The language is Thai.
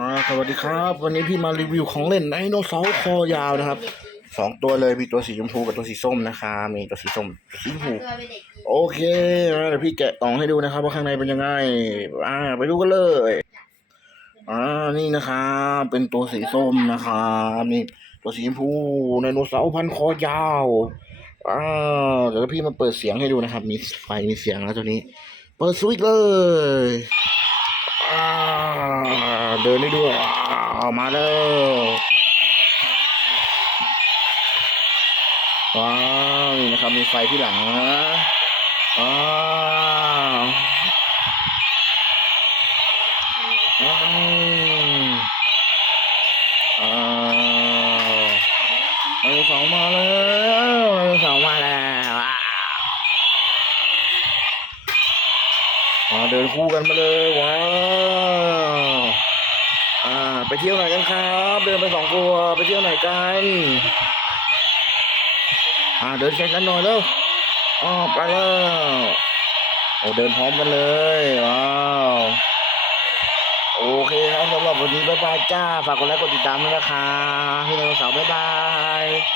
อ่าสวัสดีครับ วันนี้พี่มารีวิวของเล่นไดโนเสาร์คอยาวนะครับสองตัวเลยมีตัวสีชมพูกับตัวสีส้มนะคะมีตัวสีส้มสีชมพูโอเคเดี๋ยวพี่แกะกล่องให้ดูนะครับว่าข้างในเป็นยังไงอ่าไปดูกันเลยอ่านี่นะครับเป็นตัวสีส้มนะครับนี่ตัวสีชมพูไดโนเสาร์พันคอยาวอ่าเดี๋ยวพี่มาเปิดเสียงให้ดูนะครับ มีไฟมีเสียงแล้วตัวนี้ เปิดสวิตช์เลยอ่า เดินได้ด้วยอ้าวมาแล้วว้าวนี่นะครับมีไฟที่หลังนะว้าวว้าวอ้าวไดโนเสาร์มาแล้วไดโนเสาร์มาแล้วอะอ่าเดินคู่กันมาเลยว้าวอ่า ไปเที่ยวไหนกันครับ เดินไปสองตัวไปเที่ยวไหนกัน อ่าเดินแข่งกันหน่อยเร็วอ๋อไปแล้วโอ้เดินพร้อมกันเลยว้าวโอเคครับสำหรับวันนี้บ๊ายบายจ้าฝากกดไลค์กดติดตามด้วยนะคะพี่ไดโนเสาวบ๊ายบาย